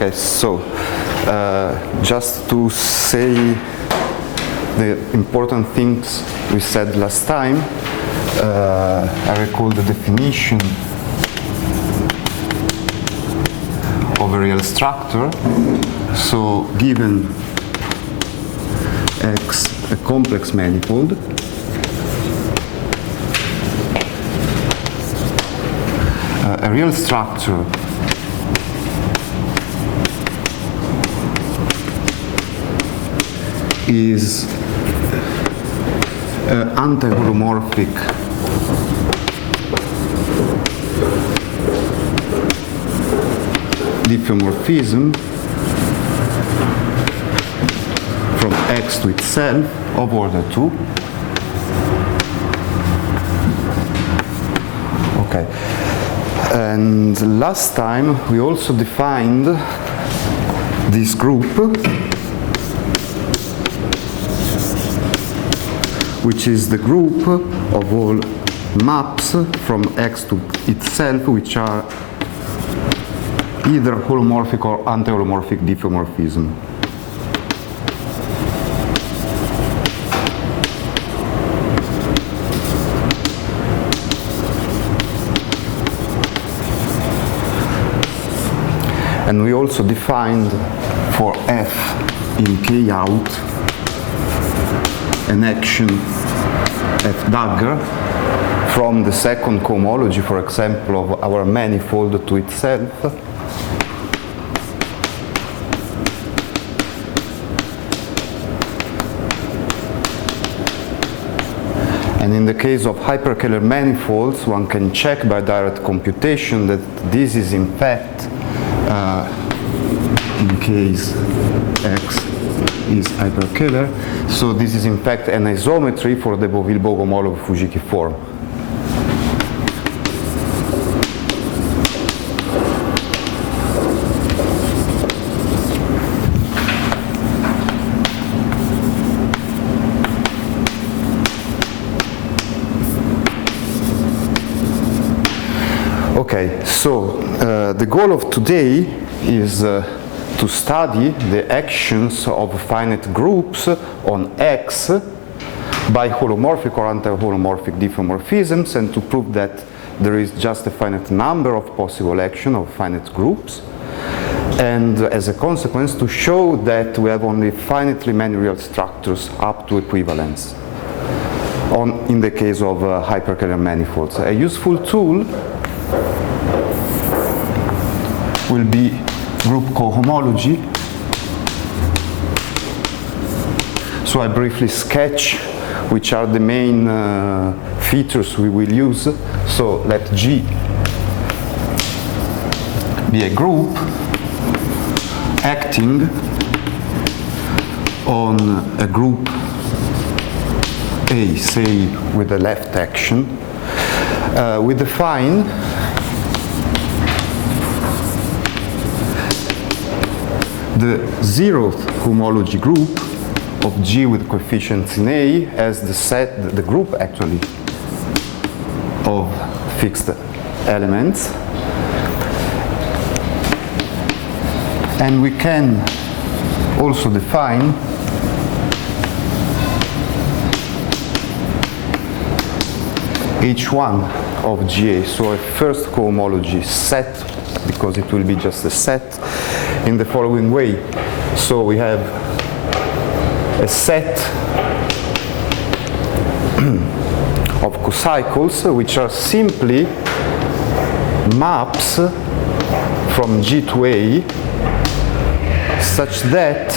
Okay, so just to say the important things we said last time, I recall the definition of a real structure. So given X a complex manifold, a real structure is anti-holomorphic diffeomorphism from X to itself of order 2. Okay. And last time we also defined this group, which is the group of all maps from X to itself which are either holomorphic or anti-holomorphic diffeomorphism. And we also defined for F in K out an action F dagger from the second cohomology, for example, of our manifold to itself. And in the case of hyperkähler manifolds, one can check by direct computation that this is in fact, in case X is hyperkähler, so this is in fact an isometry for the Boville-Bogomolov-Fujiki form. Okay, so the goal of today is to study the actions of finite groups on X by holomorphic or anti-holomorphic diffeomorphisms, and to prove that there is just a finite number of possible actions of finite groups, and as a consequence to show that we have only finitely many real structures up to equivalence in the case of hyperkähler manifolds. A useful tool will be group cohomology. So I briefly sketch which are the main features we will use. So let G be a group acting on a group A, say with the left action. We define the zeroth homology group of G with coefficients in A as the set, the group actually, of fixed elements. And we can also define H1 of GA, so a first cohomology set, because it will be just a set, in the following way. So we have a set of cocycles which are simply maps from G to A such that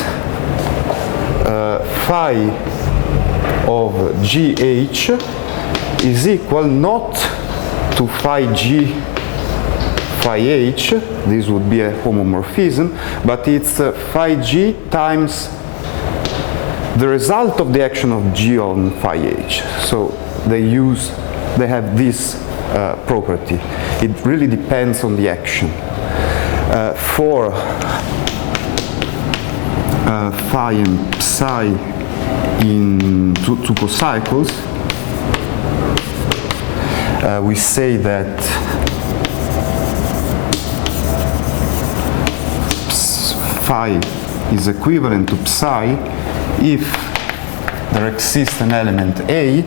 phi of GH is equal not to phi G phi H, this would be a homomorphism, but it's phi G times the result of the action of G on phi H. So they have this property. It really depends on the action. For phi and psi in two cocycles, we say that phi is equivalent to psi if there exists an element A,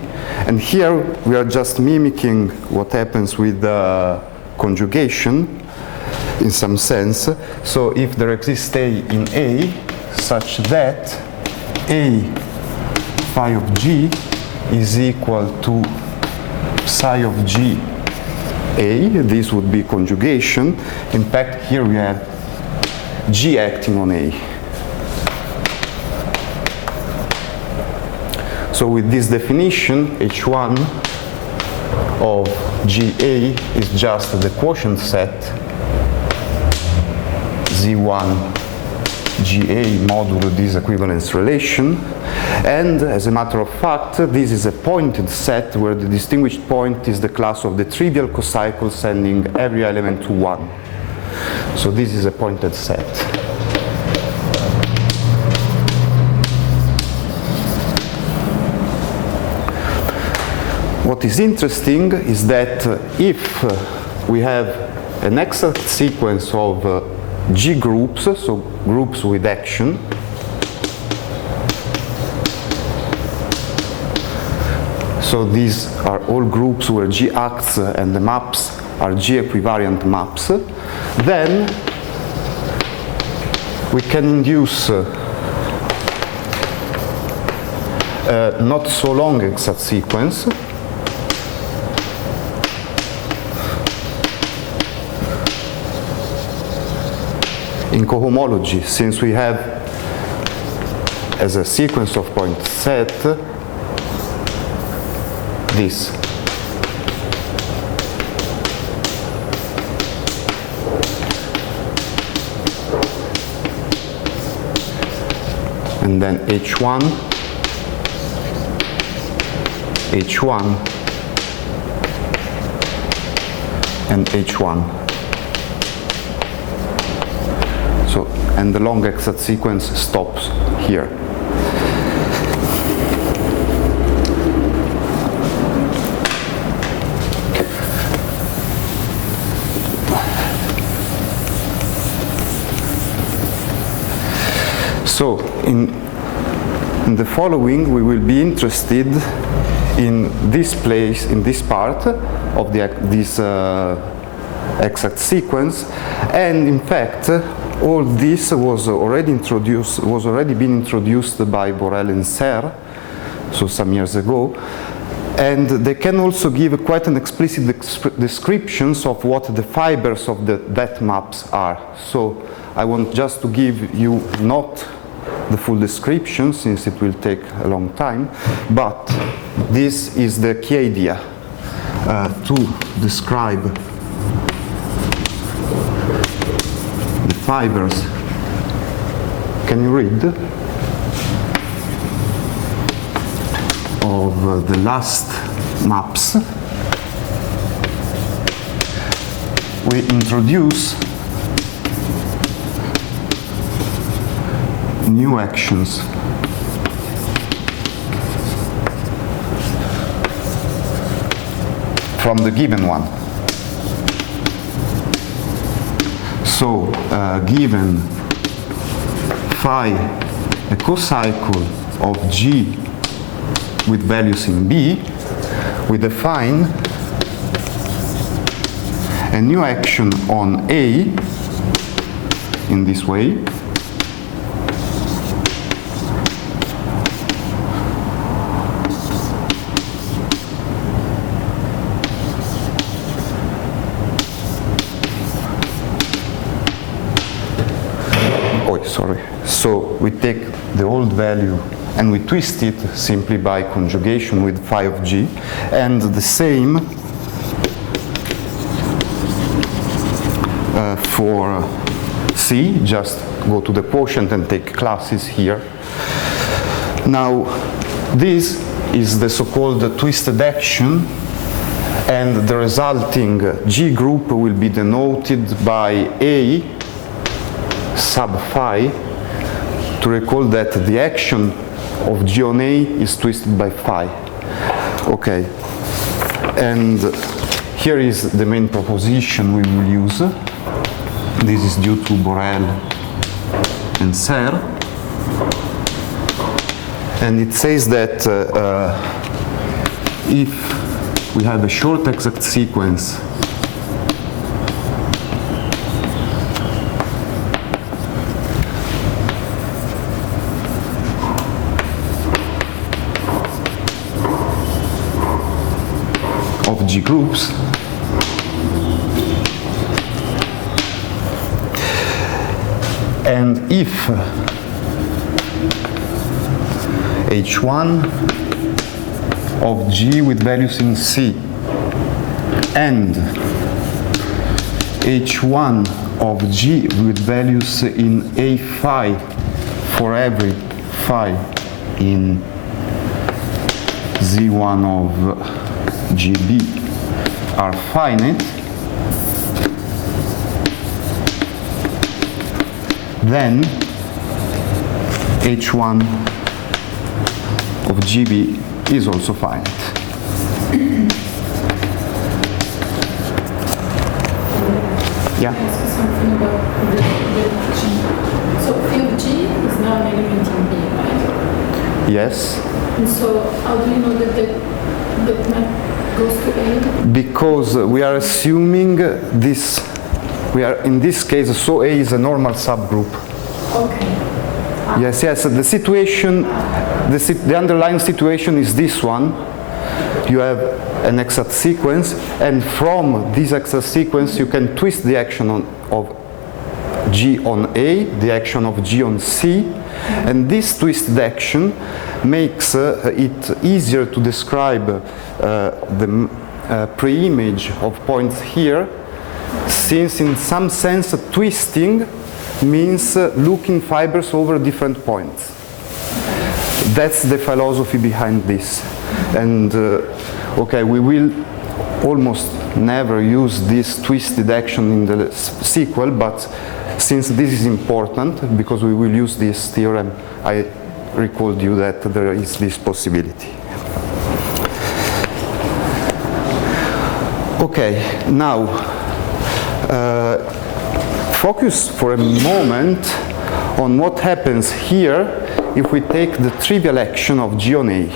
and here we are just mimicking what happens with the conjugation in some sense. So if there exists A in A such that A phi of G is equal to psi of G A, this would be conjugation. In fact, here we have G acting on A. So with this definition, H1 of GA is just the quotient set Z1 GA modulo this equivalence relation, and as a matter of fact this is a pointed set where the distinguished point is the class of the trivial cocycle sending every element to 1. So this is a pointed set. What is interesting is that if we have an exact sequence of G groups, so groups with action, so these are all groups where G acts and the maps are G equivariant maps, then we can induce not so long exact sequence in cohomology, since we have as a sequence of points set this. And then H1, H1, and H1. So, and the long exact sequence stops here. So, in the following, we will be interested in this place, in this part of this exact sequence, and in fact, all this was already been introduced by Borel and Serre, so some years ago, and they can also give quite an explicit descriptions of what the fibers of that maps are. So I want just to give you not the full description, since it will take a long time, but this is the key idea to describe fibers. Can you read? Of the last maps, we introduce new actions. From the given one. So, given phi, a cocycle of G with values in B, we define a new action on A in this way, So we take the old value and we twist it simply by conjugation with phi of G, and the same for C, just go to the quotient and take classes here. Now this is the so-called twisted action, and the resulting G group will be denoted by A sub phi, to recall that the action of G on A is twisted by phi. Okay, and here is the main proposition we will use. This is due to Borel and ser, and it says that if we have a short exact sequence of G groups, and if H1 of G with values in C and H1 of G with values in A phi for every phi in Z1 of GB are finite, then H1 of GB is also finite. Yeah? Something about the G. So phi of G is now an element in B, right? Yes. And so how do you know that that map goes to A? Because we are assuming this, we are in this case, so A is a normal subgroup. Okay. Yes, yes, the situation, the underlying situation is this one. You have an exact sequence, and from this exact sequence you can twist the action of G on A, the action of G on C, and this twisted action makes it easier to describe the pre-image of points here, since in some sense twisting means looking fibers over different points. That's the philosophy behind this. And okay, we will almost never use this twisted action in the sequel, but since this is important, because we will use this theorem, I recalled you that there is this possibility. Okay, now focus for a moment on what happens here if we take the trivial action of G on A.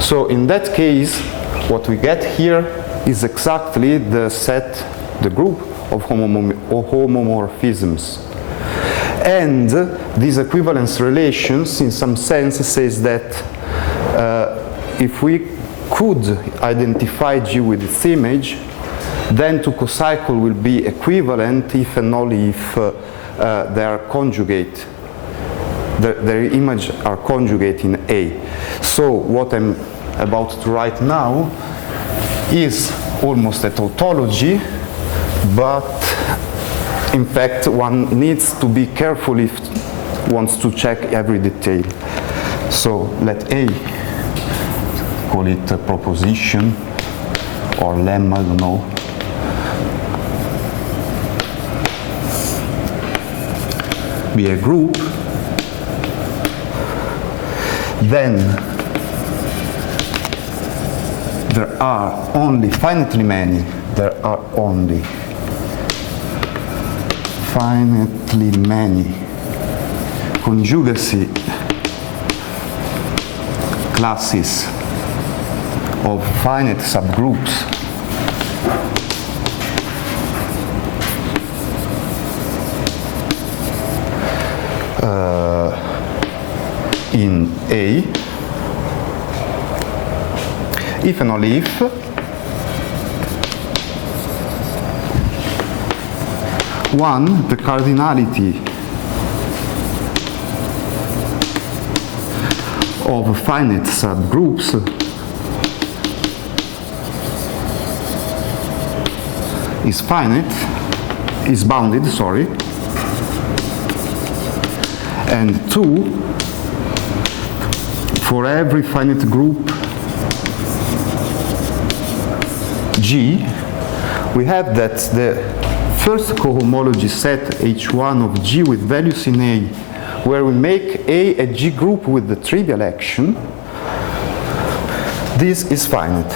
So in that case, what we get here is exactly the set, the group of homomorphisms. And these equivalence relations, in some sense, says that if we could identify G with its image, then to cocycle will be equivalent if and only if they are conjugate. Their image are conjugate in A. So what I'm about to write now is almost a tautology, but in fact one needs to be careful if wants to check every detail. So let A, call it a proposition or lemma, I don't know. Be a group. Then there are only finitely many, there are only finitely many conjugacy classes of finite subgroups in A, if and only if one, the cardinality of finite subgroups is bounded, sorry, and two, for every finite group G, we have that the first cohomology set H1 of G with values in A, where we make a G group with the trivial action, this is finite.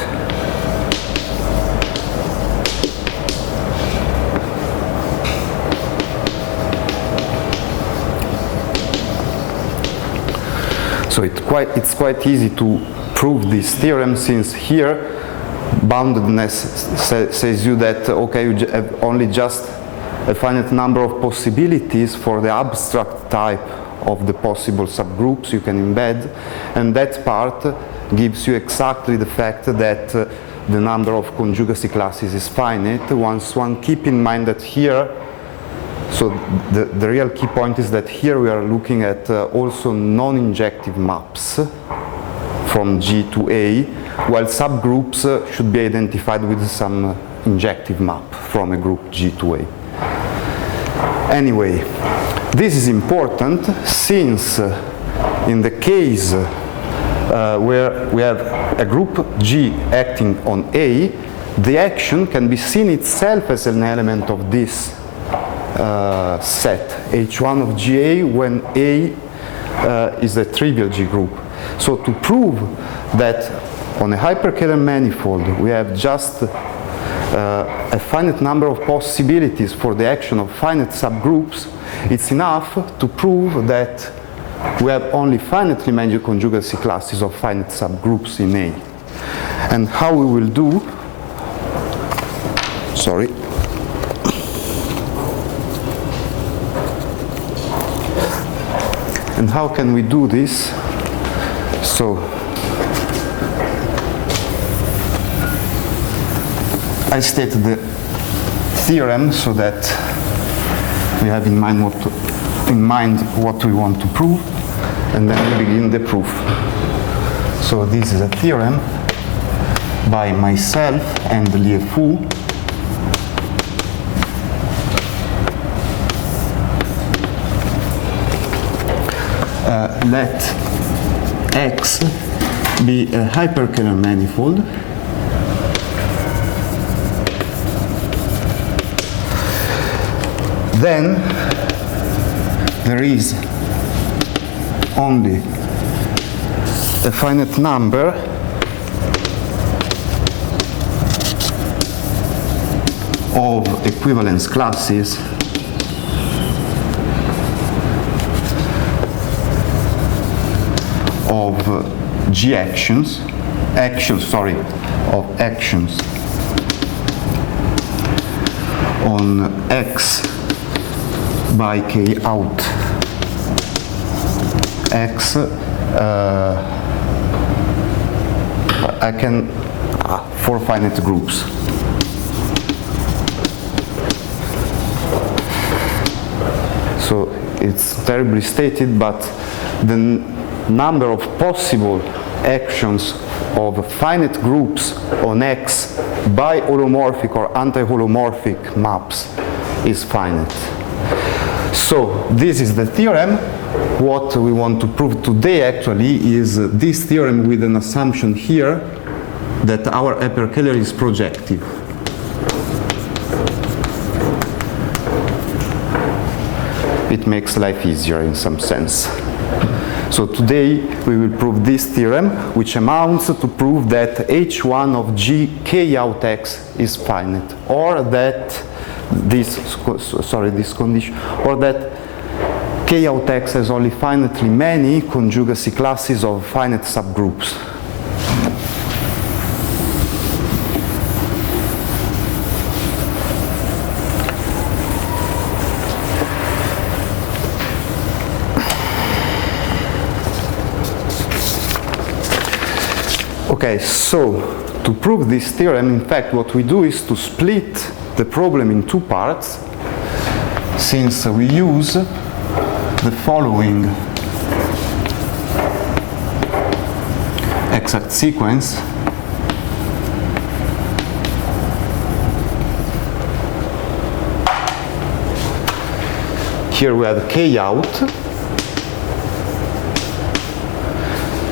So it's quite easy to prove this theorem, since here boundedness says you that, okay, you have only just a finite number of possibilities for the abstract type of the possible subgroups you can embed, and that part gives you exactly the fact that the number of conjugacy classes is finite, once one keep in mind that here, so the real key point is that here we are looking at also non-injective maps from G to A, while subgroups should be identified with some injective map from a group G to A. Anyway, this is important since in the case where we have a group G acting on A, the action can be seen itself as an element of this set H1 of GA when A is a trivial G group. So to prove that on a hyperkähler manifold we have just a finite number of possibilities for the action of finite subgroups, it's enough to prove that we have only finitely many conjugacy classes of finite subgroups in A. And how we will do, sorry, and how can we do this? So I state the theorem so that we have in mind what we want to prove, and then we begin the proof. So this is a theorem by myself and Liefu. Let X be a hyperkähler manifold then there is only a finite number of equivalence classes of G actions on X by K out X. I can for finite groups. So it's terribly stated, but the number of possible actions of finite groups on X by holomorphic or anti-holomorphic maps is finite. So this is the theorem. What we want to prove today actually is this theorem with an assumption here that our hyperkähler is projective. It makes life easier in some sense. So today we will prove this theorem, which amounts to prove that H1 of G K out X is finite, or that this condition, or that K out X has only finitely many conjugacy classes of finite subgroups. Okay, so to prove this theorem, in fact, what we do is to split the problem in two parts, since we use the following exact sequence. Here we have K out.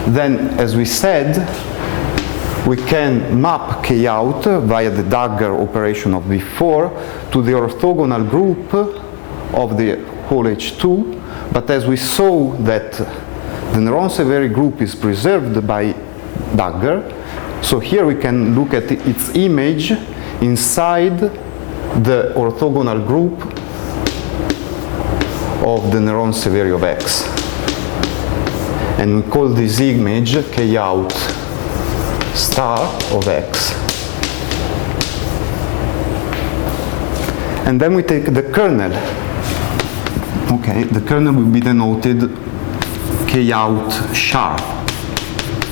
Then, as we said, we can map K out via the dagger operation of before to the orthogonal group of the whole H2, but as we saw that the Néron-Severi group is preserved by dagger, so here we can look at its image inside the orthogonal group of the Néron-Severi of X. And we call this image k out star of x. And then we take the kernel. Okay, the kernel will be denoted k out sharp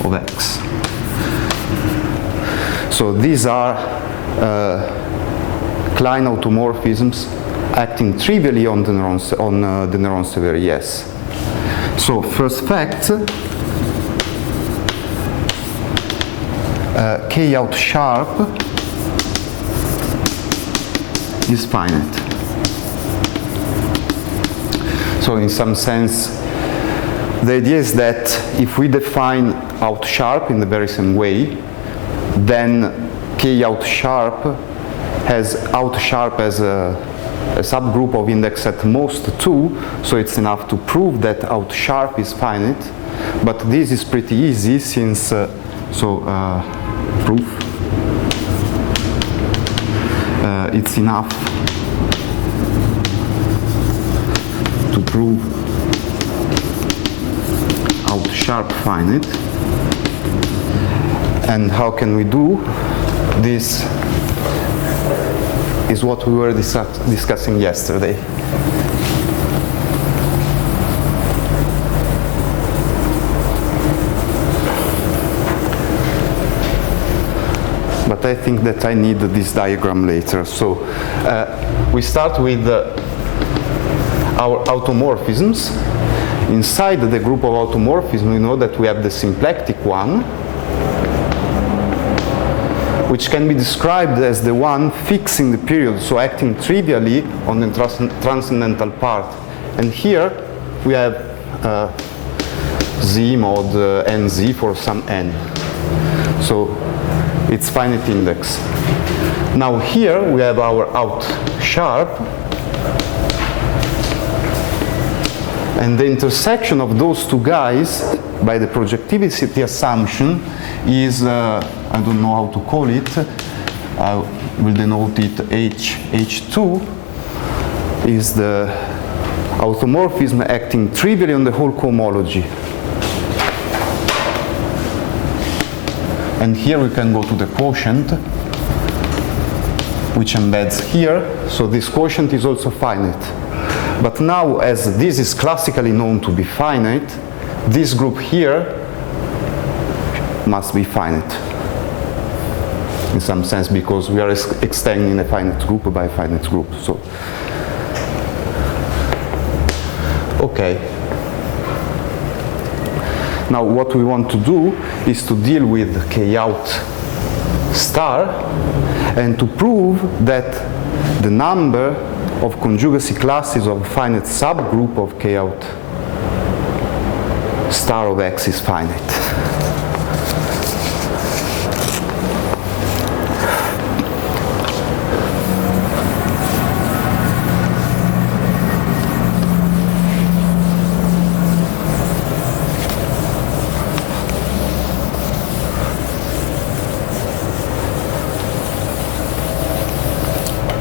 of x. So these are Klein automorphisms acting trivially on the neurons severe, yes. So first fact, k out sharp is finite. So in some sense, the idea is that if we define out sharp in the very same way, then k out sharp has out sharp as a subgroup of index at most 2, so it's enough to prove that out sharp is finite. But this is pretty easy since, proof, it's enough to prove out sharp finite. And how can we do this? Is what we were discussing yesterday. But I think that I need this diagram later. So we start with our automorphisms. Inside the group of automorphisms, we know that we have the symplectic one, which can be described as the one fixing the period, so acting trivially on the transcendental part. And here we have z mod nz for some n. So it's finite index. Now here we have our out sharp, and the intersection of those two guys by the projectivity assumption is, I don't know how to call it, I will denote it H2, is the automorphism acting trivially on the whole cohomology. And here we can go to the quotient, which embeds here, so this quotient is also finite. But now, as this is classically known to be finite, this group here must be finite in some sense, because we are extending a finite group by a finite group. So, okay. Now what we want to do is to deal with k out star and to prove that the number of conjugacy classes of a finite subgroup of k out star of x is finite.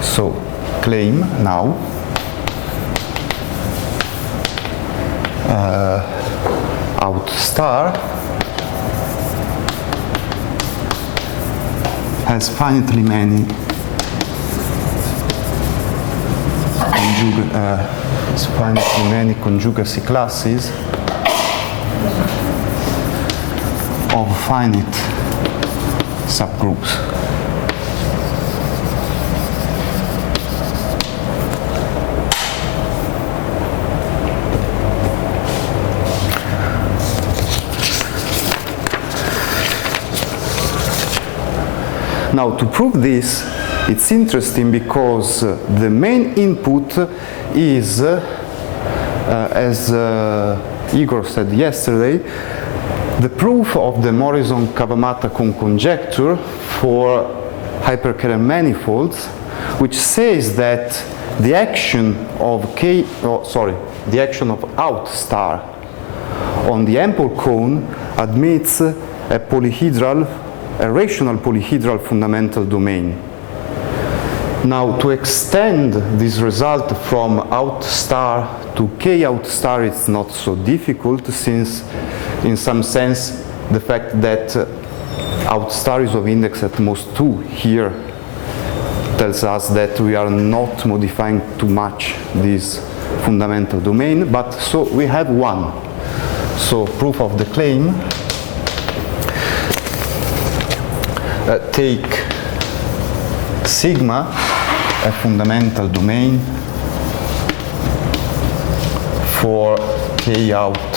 So, claim now out star has finitely many conjugacy classes of finite subgroups. Now, to prove this, it's interesting because the main input is, as Igor said yesterday, the proof of the Morrison-Kawamata-Kohn conjecture for hyperkähler manifolds, which says that the action of the action of out star on the ample cone admits a rational polyhedral fundamental domain. Now, to extend this result from out star to k out star, it's not so difficult, since in some sense, the fact that out star is of index at most 2 here tells us that we are not modifying too much this fundamental domain, but so we have 1. So proof of the claim, take sigma, a fundamental domain for k out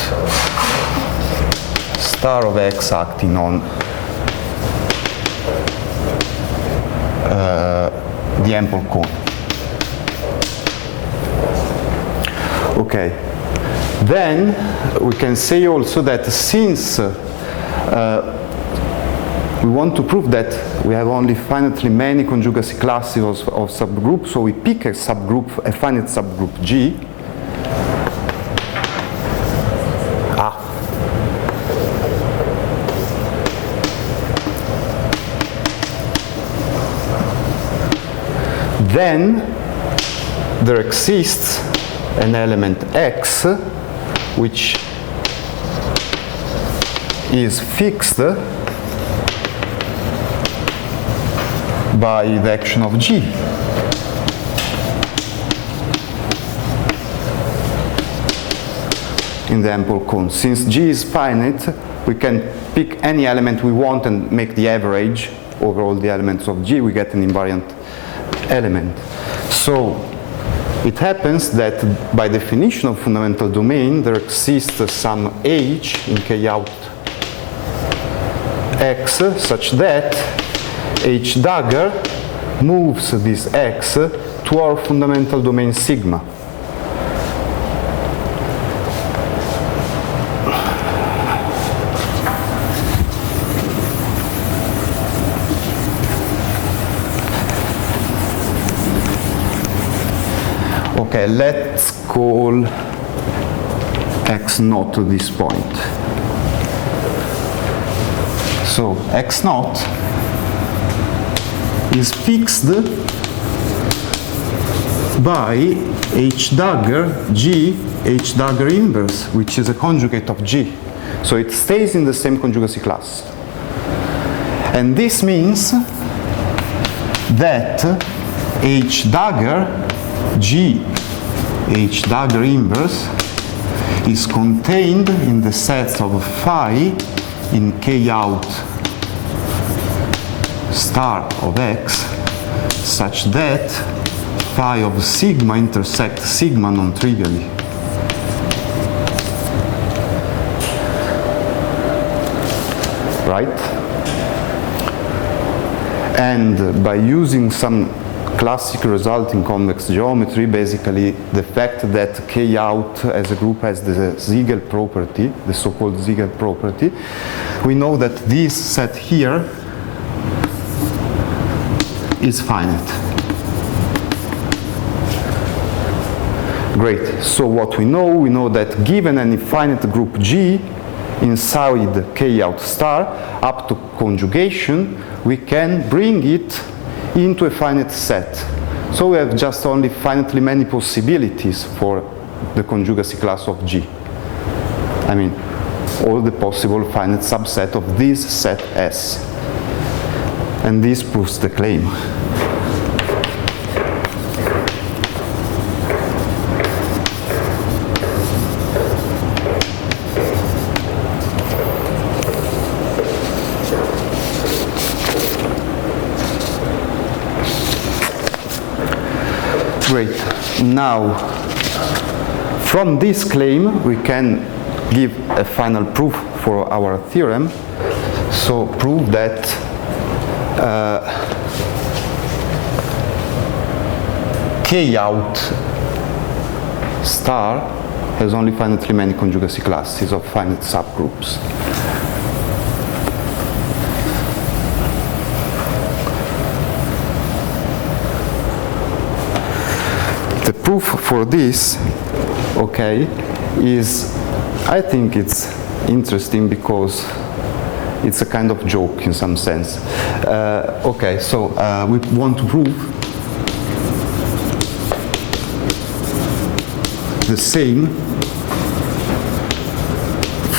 star of x acting on the ample cone. Okay. Then we can say also that since we want to prove that we have only finitely many conjugacy classes of subgroups, so we pick a subgroup, a finite subgroup G. Then there exists an element X which is fixed by the action of G. In the ample cone. Since G is finite, we can pick any element we want and make the average over all the elements of G. We get an invariant element. So it happens that by definition of fundamental domain there exists some H in K out X such that H dagger moves this X to our fundamental domain sigma. Okay, let's call x naught to this point. So x naught is fixed by H dagger G, H dagger inverse, which is a conjugate of G. So it stays in the same conjugacy class. And this means that H dagger G, H dagger inverse is contained in the sets of phi in K out star of X such that phi of sigma intersect sigma non-trivially. Right? And by using some classic result in convex geometry, basically the fact that K out as a group has the Siegel property, the so-called Siegel property, we know that this set here is finite. Great. So what we know that given any finite group G inside K out star up to conjugation, we can bring it into a finite set. So we have just only finitely many possibilities for the conjugacy class of G. I mean, all the possible finite subset of this set S. And this proves the claim. Great. Now, from this claim, we can give a final proof for our theorem. So prove that K out star has only finitely many conjugacy classes of finite subgroups. The proof for this, okay, is, I think it's interesting because it's a kind of joke in some sense. Okay, so we want to prove the same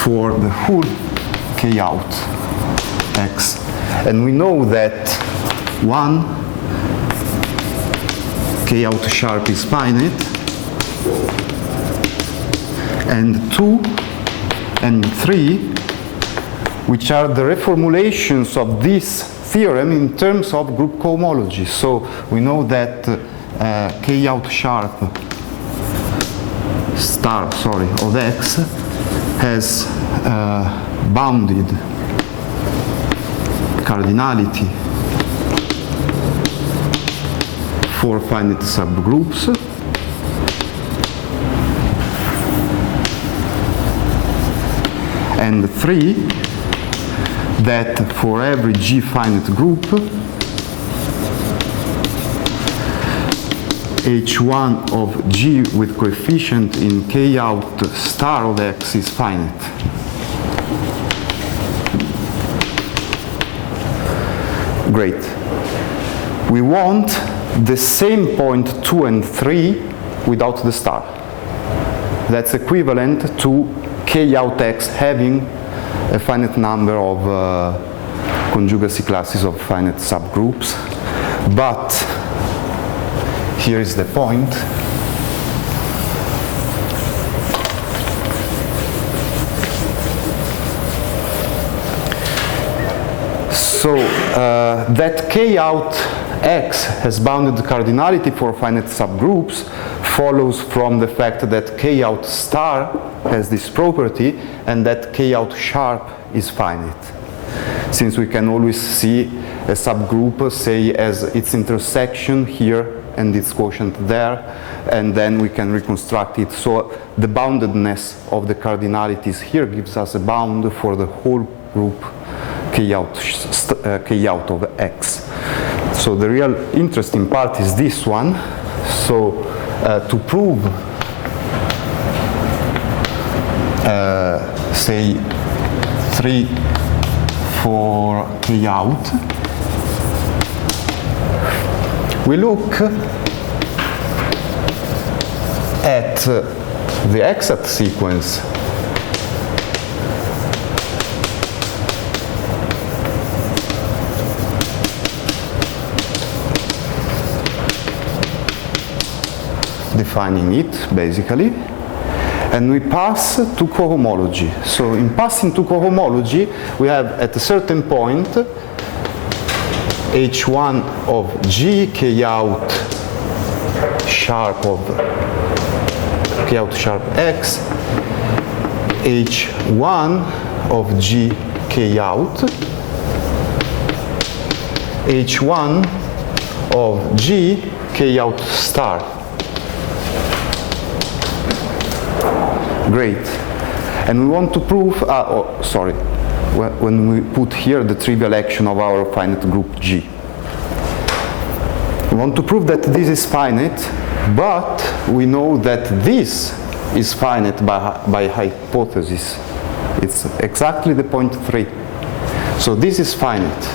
for the whole k out x. And we know that 1 k out sharp is finite, and 2 and 3, which are the reformulations of this theorem in terms of group cohomology. So we know that k out sharp star, of x has bounded cardinality for finite subgroups, and 3, that for every G finite group, H1 of G with coefficient in k out star of x is finite. Great. We want the same point 2 and 3 without the star. That's equivalent to k out x having a finite number of conjugacy classes of finite subgroups. But here is the point. So that k out x has bounded cardinality for finite subgroups follows from the fact that k out star has this property and that k out sharp is finite. Since we can always see a subgroup, say, as its intersection here and its quotient there, and then we can reconstruct it. So the boundedness of the cardinalities here gives us a bound for the whole group k out of x. So the real interesting part is this one. So to prove, say, 3 for k out, we look at the exact sequence defining it basically, and we pass to cohomology. So in passing to cohomology, we have at a certain point H1 of G k out sharp of k out sharp x, H1 of G k out, H1 of G k out star. Great. And we want to prove, when we put here the trivial action of our finite group G. We want to prove that this is finite, but we know that this is finite by hypothesis. It's exactly the point 3. So this is finite.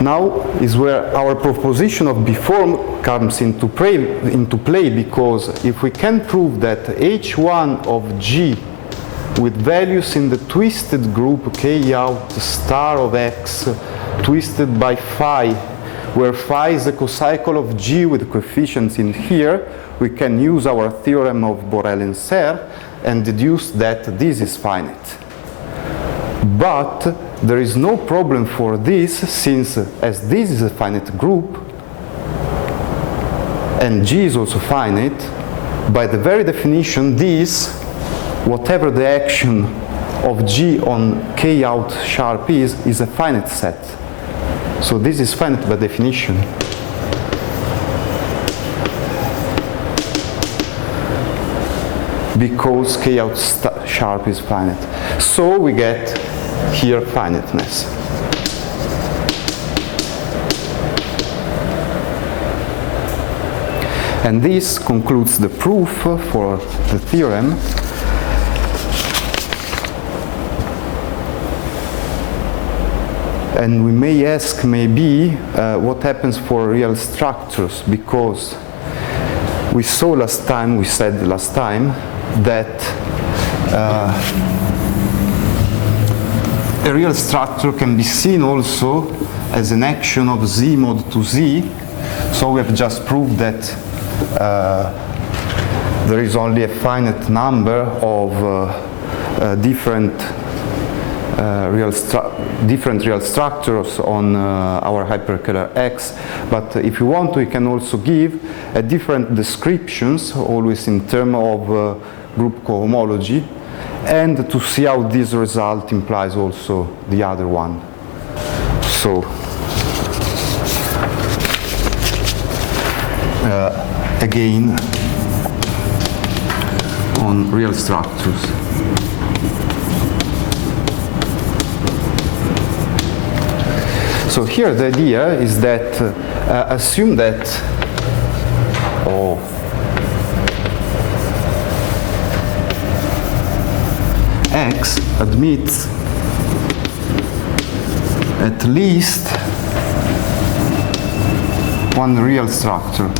Now is where our proposition of B-form comes into play, because if we can prove that H1 of G with values in the twisted group k out star of x twisted by phi, where phi is the cocycle of G with coefficients in here, we can use our theorem of Borel and Serre and deduce that this is finite. But there is no problem for this, since as this is a finite group and G is also finite, by the very definition this, whatever the action of G on k out sharp is a finite set. So this is finite by definition. Because k out sharp is finite. So we get here finiteness. And this concludes the proof for the theorem. And we may ask maybe what happens for real structures, because we said last time that a real structure can be seen also as an action of Z mod to Z. So we have just proved that there is only a finite number of different real structures on our hyperkähler X, but if you want, we can also give different descriptions, always in terms of group cohomology, and to see how this result implies also the other one. So again, on real structures. So here the idea is that assume that X admits at least one real structure,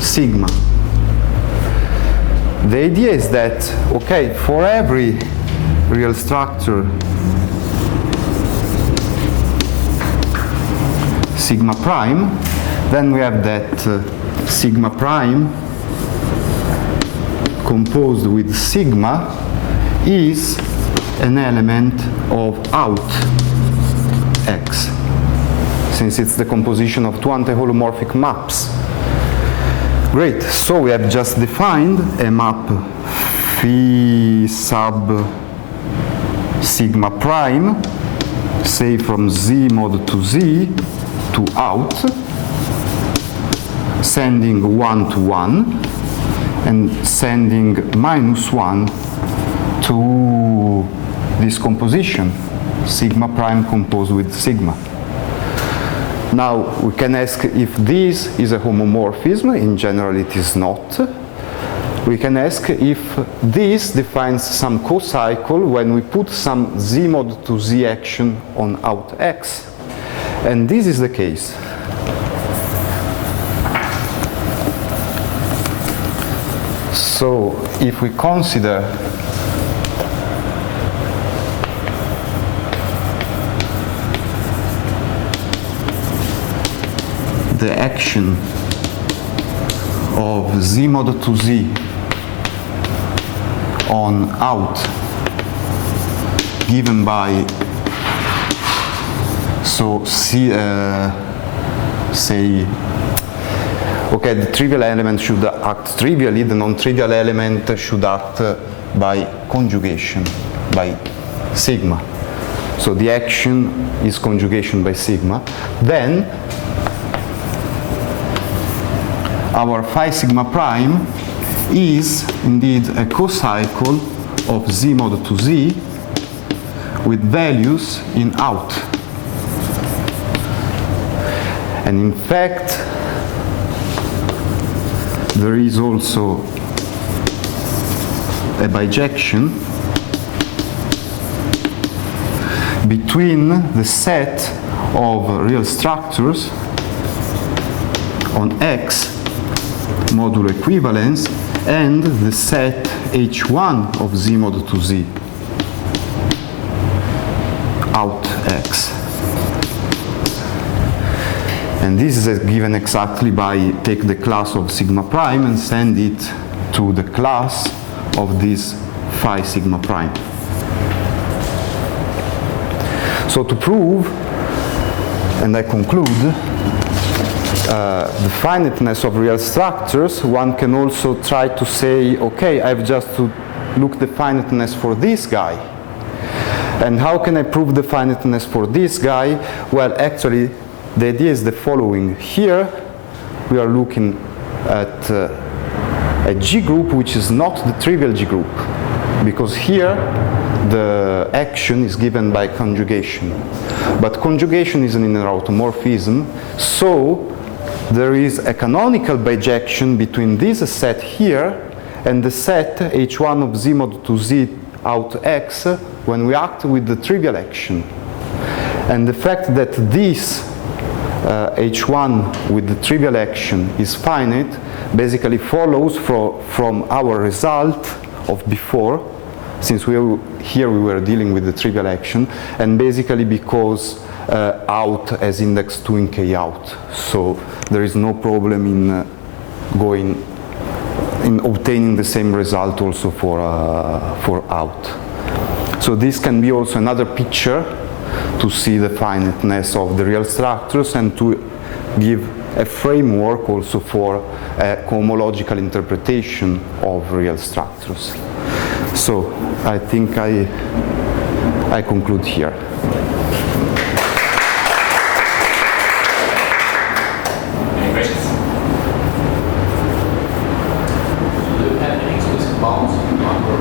sigma. The idea is that, okay, for every real structure sigma prime, then we have that sigma prime composed with sigma is an element of out X, since it's the composition of two anti-holomorphic maps. Great, so we have just defined a map phi sub sigma prime, say from Z mod to Z to out, sending 1 to 1 and sending -1 to this composition, sigma prime composed with sigma. Now we can ask if this is a homomorphism. In general it is not. We can ask if this defines some co-cycle when we put some Z mod to Z action on out X. And this is the case. So if we consider the action of Z mod to Z on out given by, so say, okay, the trivial element should act trivially, the non-trivial element should act by conjugation, by sigma. So the action is conjugation by sigma. Then our phi sigma prime is indeed a co-cycle of Z mod to Z with values in out. And in fact, there is also a bijection between the set of real structures on X modulo equivalence and the set H1 of Z mod to Z out X. And this is given exactly by take the class of sigma prime and send it to the class of this phi sigma prime. So to prove, and I conclude, the finiteness of real structures, one can also try to say, okay, I have just to look the finiteness for this guy. And how can I prove the finiteness for this guy? Well, actually, the idea is the following. Here, we are looking at a G group which is not the trivial G group, because here the action is given by conjugation. But conjugation is an inner automorphism, so there is a canonical bijection between this set here and the set H1 of Z mod to Z out X when we act with the trivial action. And the fact that this H1 with the trivial action is finite basically follows from our result of before, since here we were dealing with the trivial action, and basically because out has index 2 in k out. So there is no problem in obtaining the same result also for out. So this can be also another picture to see the finiteness of the real structures and to give a framework also for a cohomological interpretation of real structures. So I think I conclude here. Any questions? Do you have any explicit bounds under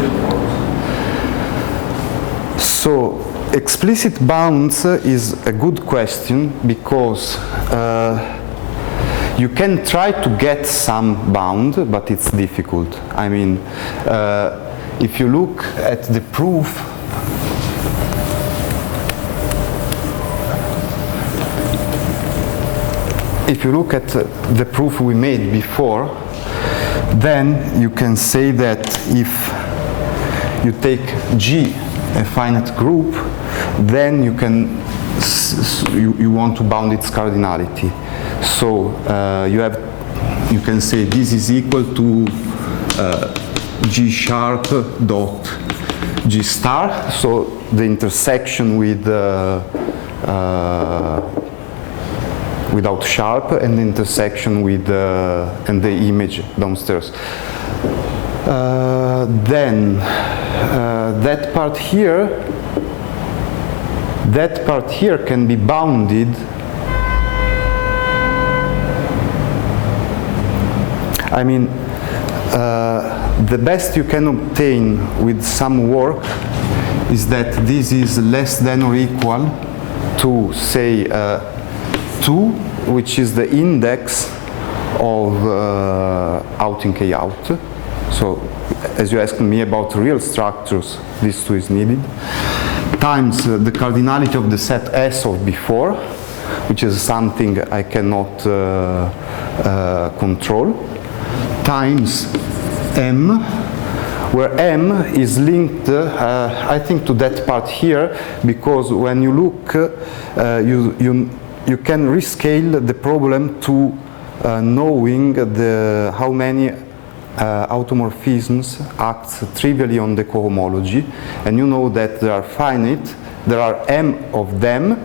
real forms? So explicit bounds is a good question because you can try to get some bound, but it's difficult. I mean, if you look at the proof, the proof we made before, then you can say that if you take G, a finite group, then you want to bound its cardinality. So you can say this is equal to G sharp dot G star. So the intersection with without sharp and the intersection with and the image downstairs. Then that part here can be bounded. I mean, the best you can obtain with some work is that this is less than or equal to, say, 2, which is the index of out in k out. So, as you asked me about real structures, this 2 is needed, times the cardinality of the set S of before, which is something I cannot control, times M, where M is linked, I think, to that part here, because when you look, you can rescale the problem to knowing how many automorphisms act trivially on the cohomology, and you know that they are finite, there are M of them,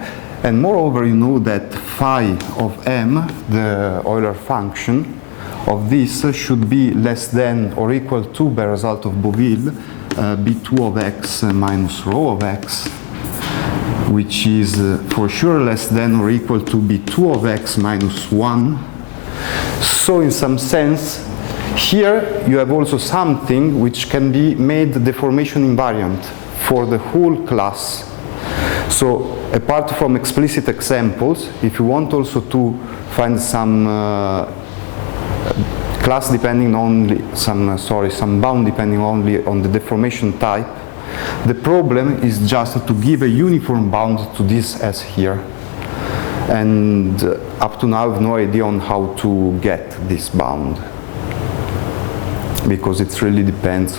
and moreover you know that phi of M, the Euler function of this, should be less than or equal to, by result of Beauville, B2 of x minus rho of x, which is for sure less than or equal to B2 of x minus 1. So in some sense, here you have also something which can be made deformation invariant for the whole class. So apart from explicit examples, if you want also to find some class depending only, some bound depending only on the deformation type, the problem is just to give a uniform bound to this S here. And up to now I have no idea on how to get this bound, because it really depends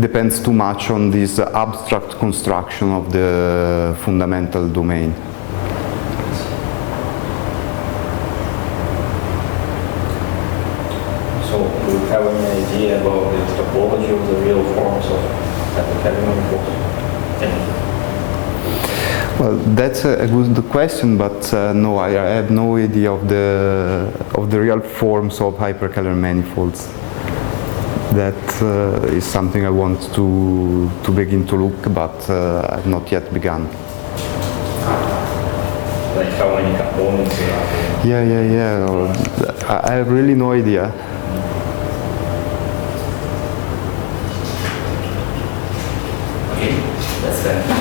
depends too much on this abstract construction of the fundamental domain. So do you have any idea about the topology of the real forms of hyperkähler manifolds? Well, that's a good question, but no, I have no idea of the real forms of hyperkähler manifolds. That is something I want to begin to look, but I've not yet begun. Like how many components you have? Yeah. I have really no idea. Okay, that's fair.